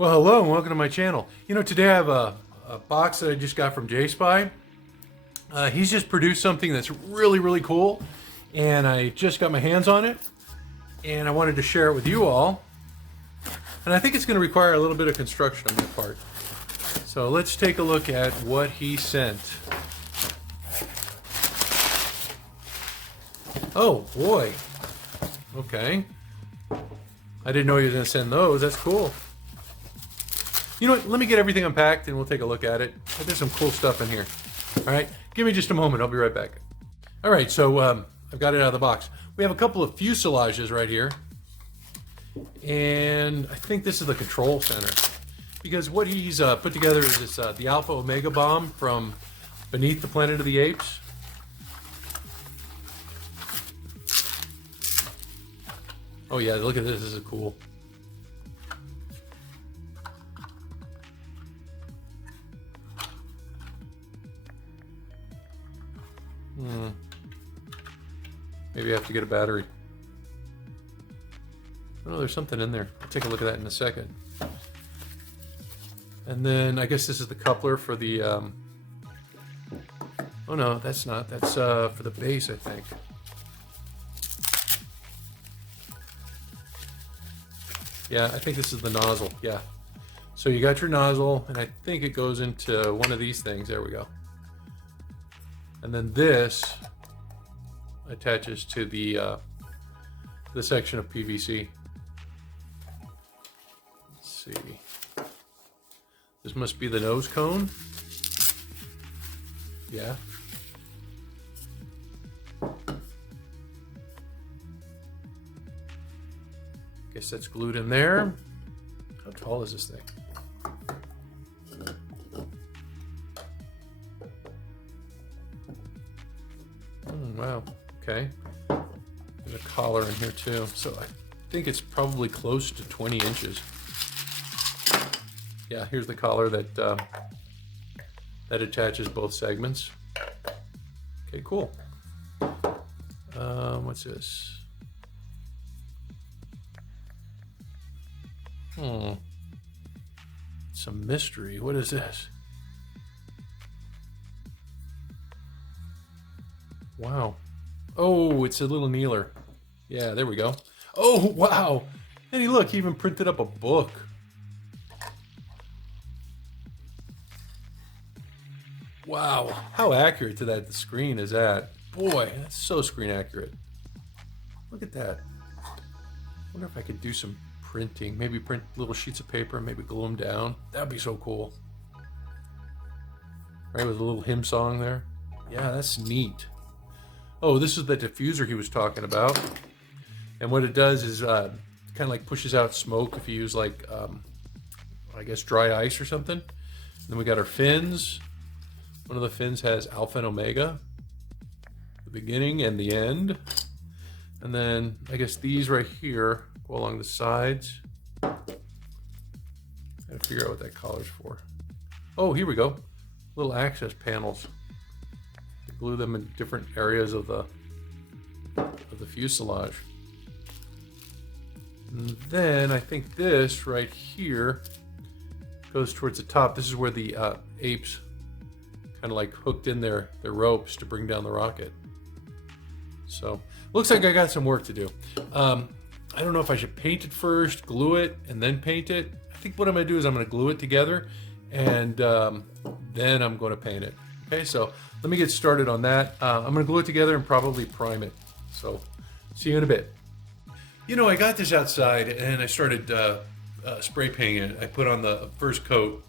Well, hello and welcome to my channel. You know, today I have a box that I just got from JSpy. He's just produced something that's really cool, and I just got my hands on it, and I wanted to share it with you all. And I think it's going to require a little bit of construction on my part. So let's take a look at what he sent. Oh boy. Okay. I didn't know he was going to send those. That's cool. You know what? Let me get everything unpacked and we'll take a look at it. There's some cool stuff in here. All right. Give me just a moment. I'll be right back. All right. So I've got it out of the box. We have a couple of fuselages right here. And I think this is the control center. Because what he's put together is this, the Alpha Omega bomb from Beneath the Planet of the Apes. Oh yeah, look at this. This is cool. Maybe I have to get a battery. Oh, there's something in there. I'll take a look at that in a second. And then I guess this is the coupler for the... Oh no, that's not. That's for the base, I think. Yeah, I think this is the nozzle. Yeah. So you got your nozzle, and I think it goes into one of these things. There we go. And then this attaches to the section of PVC. Let's see. This must be the nose cone. Yeah. Guess that's glued in there. How tall is this thing? Wow. Okay. There's a collar in here too. So I think it's probably close to 20 inches. Yeah, here's the collar that that attaches both segments. Okay, cool. What's this? Some mystery. What is this? Wow. Oh, it's a little kneeler. Yeah, there we go. Oh, wow. And look, he even printed up a book. Wow. How accurate to that the screen is that? Boy, that's so screen accurate. Look at that. I wonder if I could do some printing. Maybe print little sheets of paper and maybe glue them down. That'd be so cool. Right, with a little hymn song there. Yeah, that's neat. Oh, this is the diffuser he was talking about. And what it does is kind of like pushes out smoke if you use like, I guess dry ice or something. And then we got our fins. One of the fins has Alpha and Omega, the beginning and the end. And then I guess these right here go along the sides. Gotta figure out what that collar's for. Oh, here we go. Little access panels. Glue them in different areas of the fuselage. And then I think this right here goes towards the top. This is where the apes kind of like hooked in their ropes to bring down the rocket. So looks like I got some work to do. I don't know if I should paint it first, glue it, and then paint it. I think what I'm gonna do is I'm gonna glue it together, and then I'm gonna paint it. Okay, so let me get started on that. I'm gonna glue it together and probably prime it. So see you in a bit. You know, I got this outside and I started spray painting it. I put on the first coat,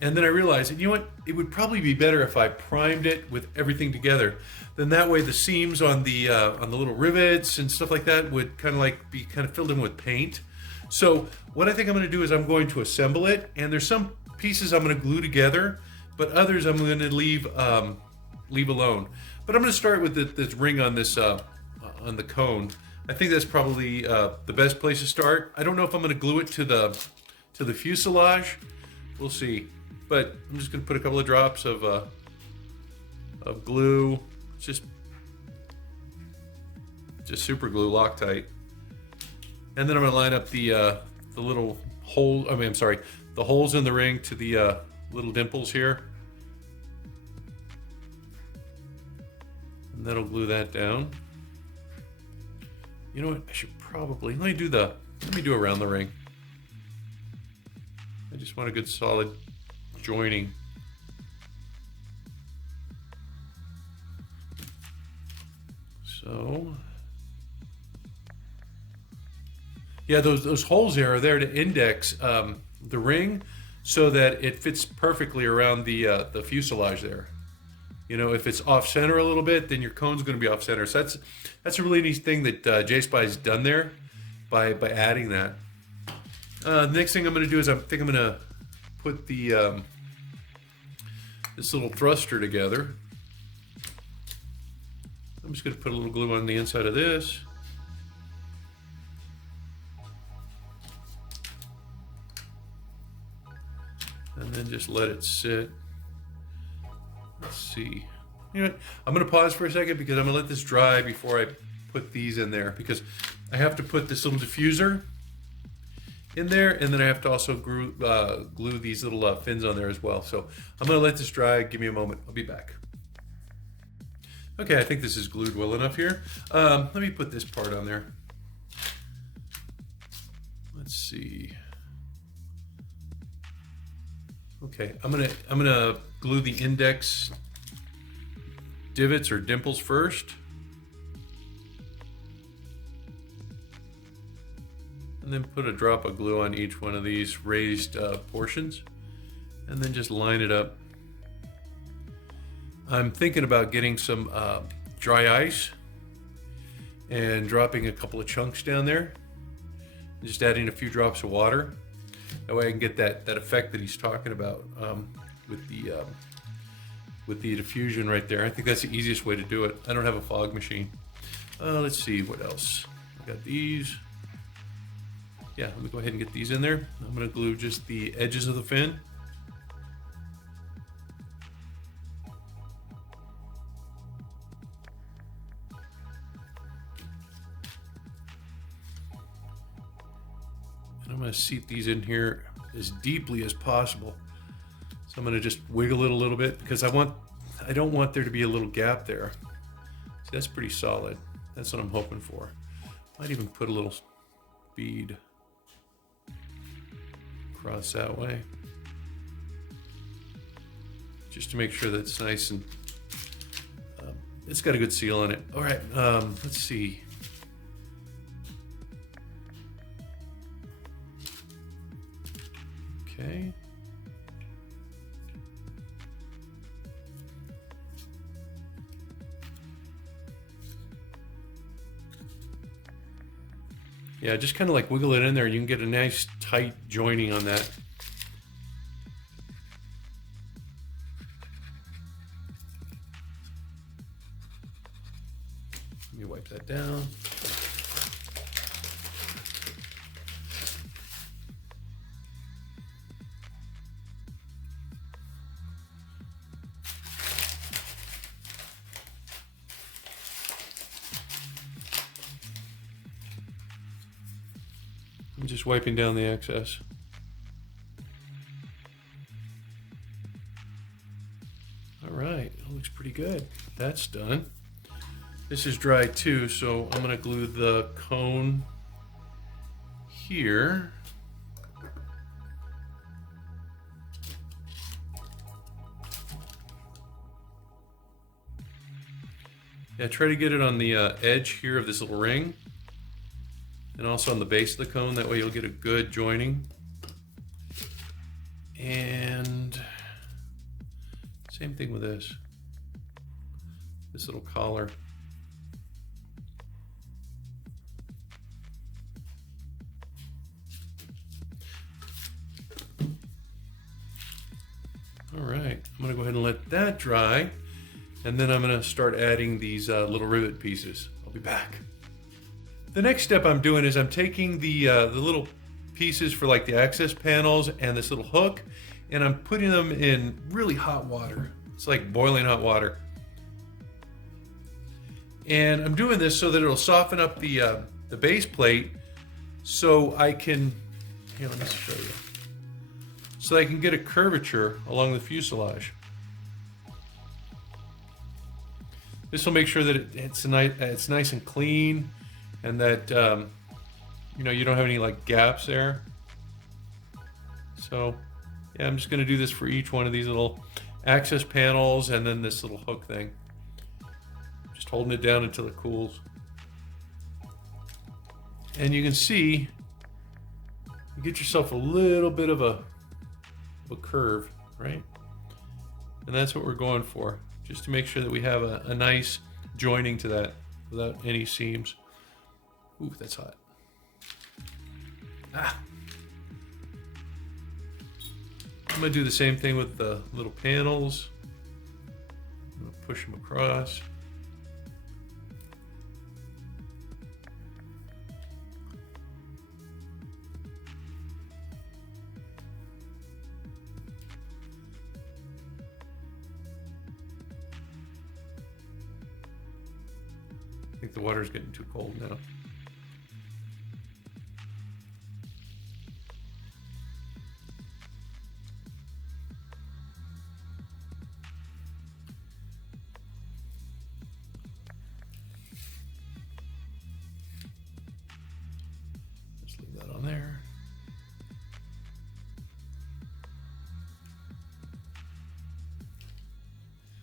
and then I realized that, you know what, it would probably be better if I primed it with everything together. Then that way the seams on the little rivets and stuff like that would kind of like be kind of filled in with paint. So what I think I'm going to do is I'm going to assemble it, and there's some pieces I'm going to glue together, but others I'm going to leave alone. But I'm going to start with this ring on this on the cone. I think that's probably the best place to start. I don't know if I'm going to glue it to the fuselage. We'll see. But I'm just going to put a couple of drops of glue, just super glue, Loctite, and then I'm going to line up the little hole. I mean, I'm sorry, the holes in the ring to the little dimples here. And that'll glue that down. You know what? I should probably let me do around the ring. I just want a good solid joining. So yeah, those holes there are there to index the ring so that it fits perfectly around the fuselage there. You know, if it's off center a little bit, then your cone's going to be off center. So that's a really neat thing that JSpy has done there by adding that. The next thing I'm going to do is I think I'm going to put the this little thruster together. I'm just going to put a little glue on the inside of this. And then just let it sit. Let's see. You know what? I'm going to pause for a second because I'm going to let this dry before I put these in there, because I have to put this little diffuser in there, and then I have to also glue these little fins on there as well. So I'm going to let this dry. Give me a moment. I'll be back. Okay, I think this is glued well enough here. Let me put this part on there. Let's see. Okay, I'm gonna glue the index divots or dimples first. And then put a drop of glue on each one of these raised portions. And then just line it up. I'm thinking about getting some dry ice and dropping a couple of chunks down there. Just adding a few drops of water. That way I can get that effect that he's talking about with the diffusion right there. I think that's the easiest way to do it. I don't have a fog machine. Let's see what else. I got these. Yeah, let me go ahead and get these in there. I'm going to glue just the edges of the fin. I'm going to seat these in here as deeply as possible. So I'm going to just wiggle it a little bit because I don't want there to be a little gap there. See, that's pretty solid. That's what I'm hoping for. Might even put a little bead across that way, just to make sure that's nice and it's got a good seal on it. All right, let's see. Okay. Yeah, just kind of like wiggle it in there. You can get a nice tight joining on that. Let me wipe that down. I'm just wiping down the excess. All right, it looks pretty good. That's done. This is dry too, so I'm gonna glue the cone here. Yeah, try to get it on the edge here of this little ring. And also on the base of the cone, that way you'll get a good joining. And same thing with this little collar. All right, I'm gonna go ahead and let that dry, and then I'm gonna start adding these little rivet pieces. I'll be back. The next step I'm doing is I'm taking the little pieces for like the access panels and this little hook, and I'm putting them in really hot water. It's like boiling hot water. And I'm doing this so that it'll soften up the base plate, so I can Here, let me show you. So I can get a curvature along the fuselage. This will make sure that it's nice and clean, and that you know, you don't have any like gaps there. So yeah, I'm just going to do this for each one of these little access panels, and then this little hook thing. Just holding it down until it cools. And you can see you get yourself a little bit of a curve, right? And that's what we're going for, just to make sure that we have a nice joining to that without any seams. Ooh, that's hot. Ah. I'm going to do the same thing with the little panels. I'm going to push them across. I think the water's getting too cold now. Just leave that on there.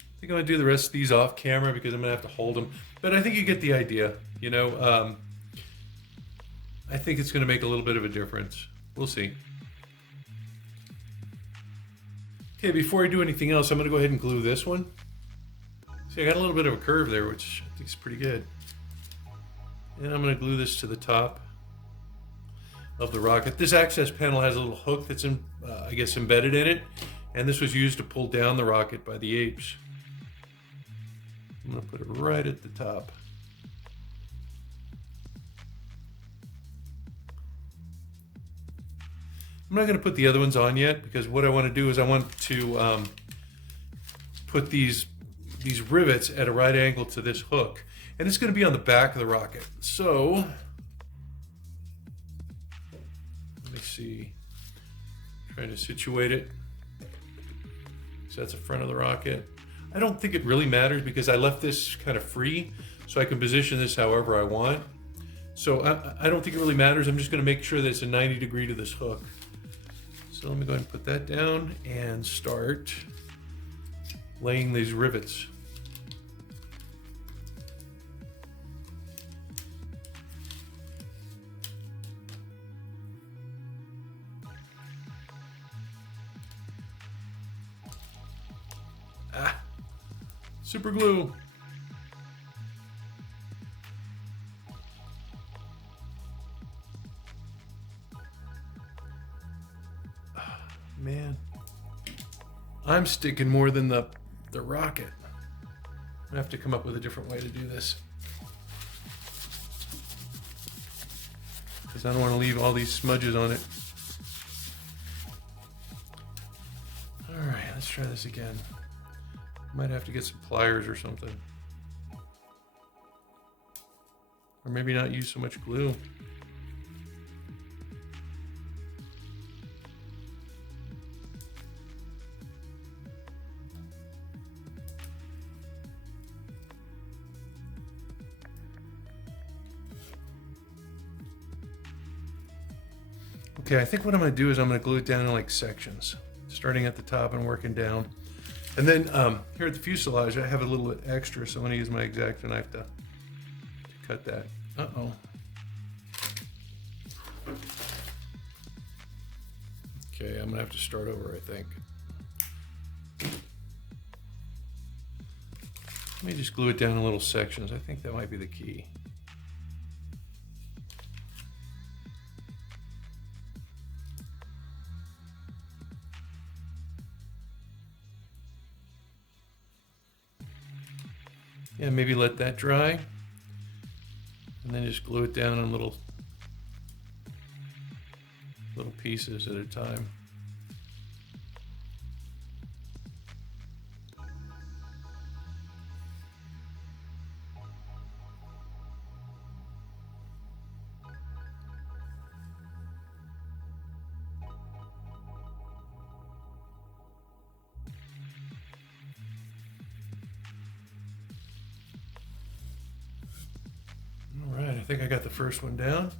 I think I'm going to do the rest of these off camera because I'm going to have to hold them. But I think you get the idea, you know. I think it's going to make a little bit of a difference. We'll see. Okay, before I do anything else, I'm going to go ahead and glue this one. See, I got a little bit of a curve there, which I think is pretty good. And I'm going to glue this to the top of the rocket. This access panel has a little hook that's, I guess, embedded in it. And this was used to pull down the rocket by the Apes. I'm going to put it right at the top. I'm not going to put the other ones on yet, because what I want to do is I want to put these rivets at a right angle to this hook. And it's going to be on the back of the rocket. So, let me see. Trying to situate it. So that's the front of the rocket. I don't think it really matters because I left this kind of free, so I can position this however I want. So I don't think it really matters. I'm just going to make sure that it's a 90 degree to this hook. So let me go ahead and put that down and start laying these rivets. Ah, super glue. Man, I'm sticking more than the rocket. I have to come up with a different way to do this, because I don't want to leave all these smudges on it. All right, let's try this again. Might have to get some pliers or something, or maybe not use so much glue. Okay, I think what I'm going to do is I'm going to glue it down in like sections, starting at the top and working down. And then here at the fuselage, I have a little bit extra, so I'm going to use my X-Acto knife to cut that. Uh-oh. Okay, I'm going to have to start over, I think. Let me just glue it down in little sections. I think that might be the key. Yeah, maybe let that dry, and then just glue it down in little pieces at a time. think I got the first one down.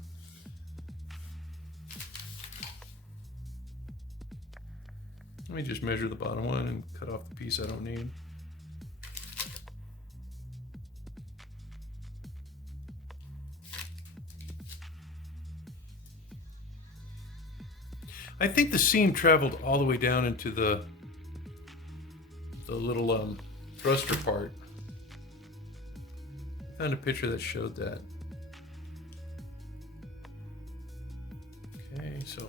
Let me just measure the bottom one and cut off the piece I don't need. I think the seam traveled all the way down into the little thruster part. I found a picture that showed that. Okay, so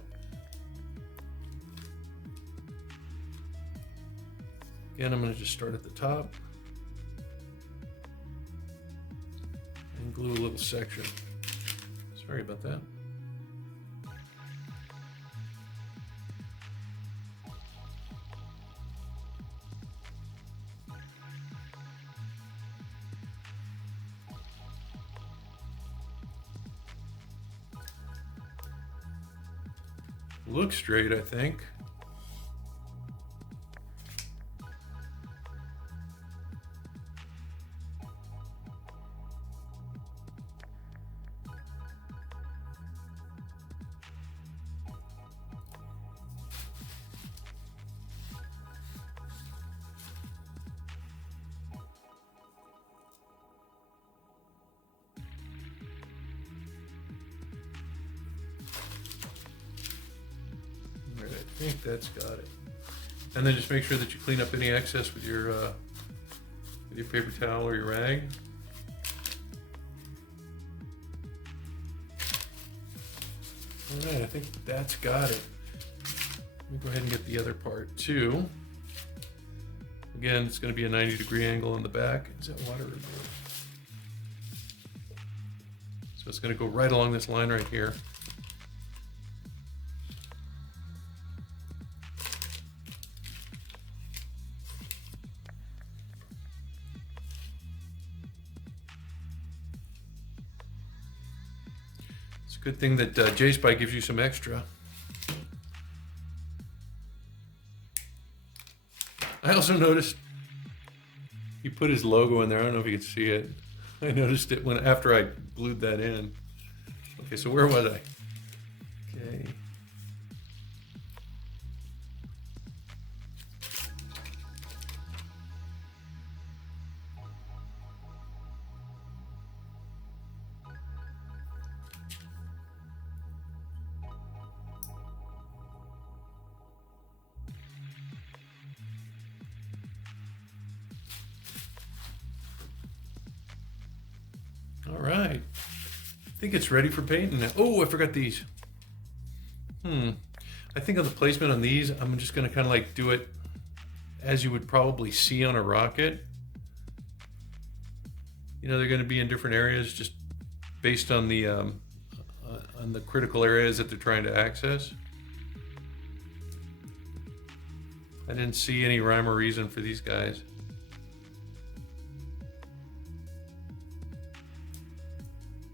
again, I'm going to just start at the top and glue a little section. Sorry about that. Looks straight, I think. I think that's got it. And then just make sure that you clean up any excess with your paper towel or your rag. All right, I think that's got it. Let me go ahead and get the other part too. Again, it's going to be a 90-degree angle on the back. Is that water removed? So it's going to go right along this line right here. Good thing that JSpy gives you some extra. I also noticed he put his logo in there. I don't know if you can see it. I noticed it after I glued that in. Okay, so where was I? Okay. All right, I think it's ready for painting now. Oh, I forgot these. I think on the placement on these, I'm just gonna kind of like do it as you would probably see on a rocket. You know, they're gonna be in different areas just based on the critical areas that they're trying to access. I didn't see any rhyme or reason for these guys.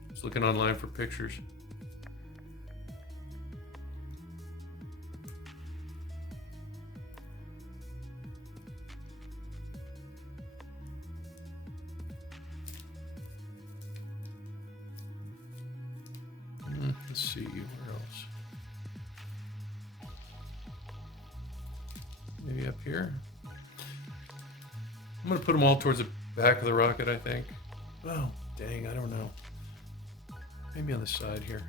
Just looking online for pictures. Let's see, where else? Maybe up here? I'm gonna put them all towards the back of the rocket, I think. Oh, dang, I don't know. Maybe on the side here.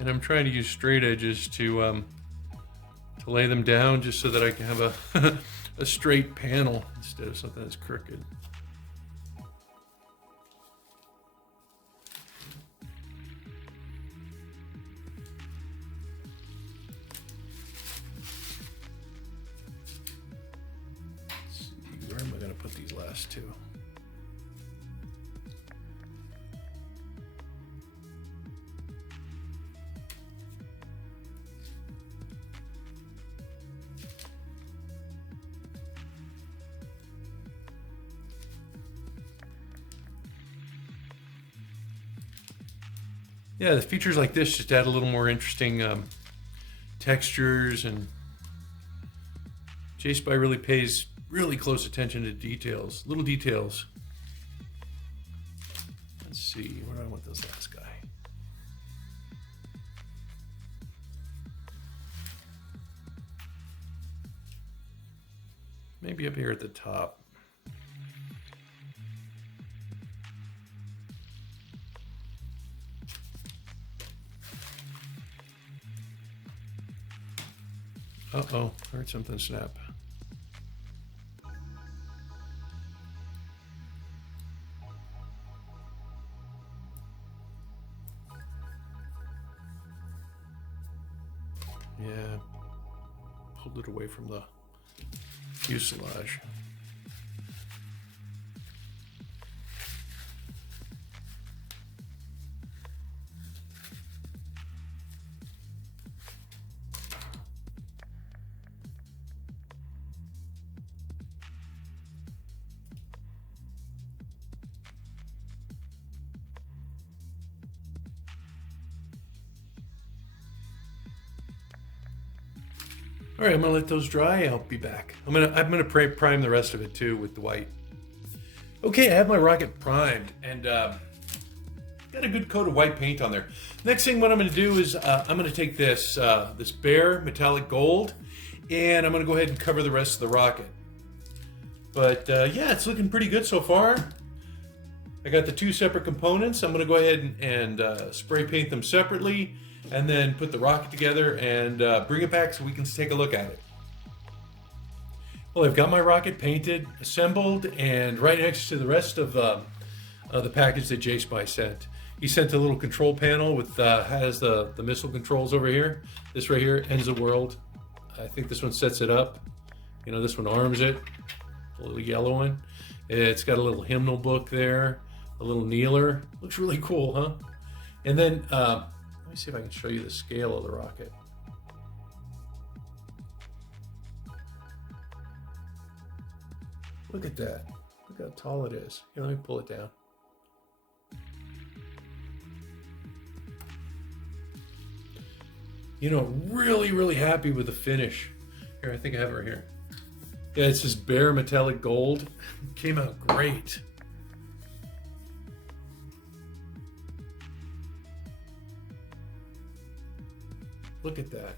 And I'm trying to use straight edges to lay them down just so that I can have a, a straight panel instead of something that's crooked. Where am I going to put these last two? Yeah, the features like this just add a little more interesting textures, and JSpy really pays really close attention to details, little details. Let's see, where do I want this last guy? Maybe up here at the top. Uh-oh, I heard something snap. Yeah, pulled it away from the fuselage. All right, I'm gonna let those dry. I'll be back. I'm gonna prime the rest of it too with the white. Okay, I have my rocket primed and got a good coat of white paint on there. Next thing, what I'm gonna do is I'm gonna take this this bare metallic gold, and I'm gonna go ahead and cover the rest of the rocket. But yeah, it's looking pretty good so far. I got the two separate components. I'm gonna go ahead and spray paint them separately, and then put the rocket together and bring it back so we can take a look at it. Well, I've got my rocket painted, assembled, and right next to the rest of the package that JSpy sent. He sent a little control panel with has the missile controls over here. This right here ends the world. I think this one sets it up. You know, this one arms it. A little yellow one. It's got a little hymnal book there, a little kneeler. Looks really cool, huh? And then let me see if I can show you the scale of the rocket. Look at that. Look how tall it is. Here, let me pull it down. You know, really, really happy with the finish. Here, I think I have it right here. Yeah, it's this bare metallic gold. It came out great. Look at that.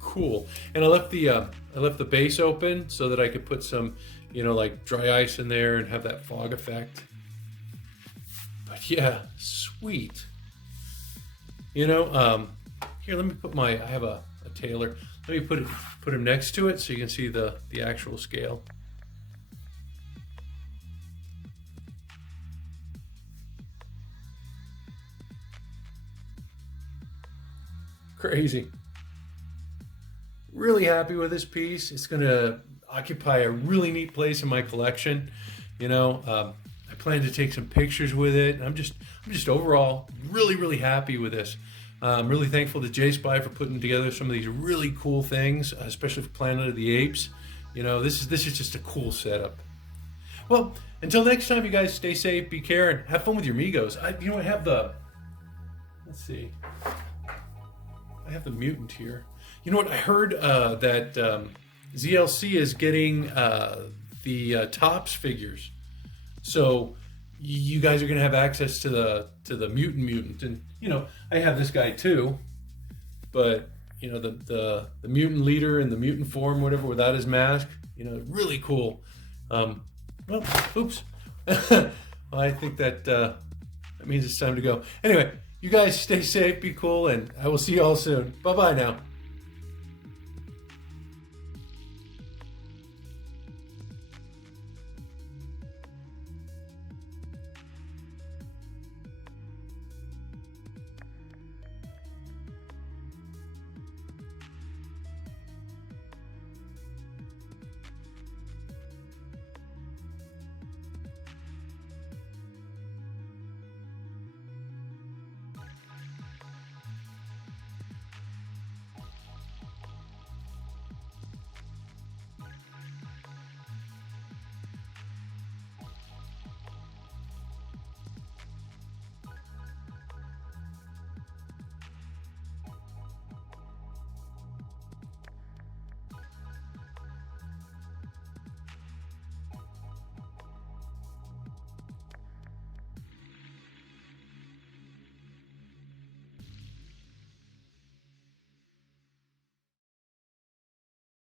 Cool. And I left the base open so that I could put some, you know, like dry ice in there and have that fog effect. But yeah, sweet. You know, here, let me put I have a Taylor. Let me put him next to it so you can see the actual scale. Crazy. Really happy with this piece. It's gonna occupy a really neat place in my collection. You know, I plan to take some pictures with it. I'm just overall really happy with this. I'm really thankful to JSpy for putting together some of these really cool things, especially for Planet of the Apes. You know, this is just a cool setup. Well, until next time, you guys stay safe, be care, and have fun with your Megos. You know, I have the, let's see, I have the mutant here. You know what? I heard that ZLC is getting the Tops figures, so you guys are going to have access to the mutant, and you know, I have this guy too, but you know, the mutant leader in the mutant form, whatever, without his mask. You know, really cool. Well, oops. Well, I think that means it's time to go. Anyway, you guys stay safe, be cool, and I will see you all soon. Bye bye now.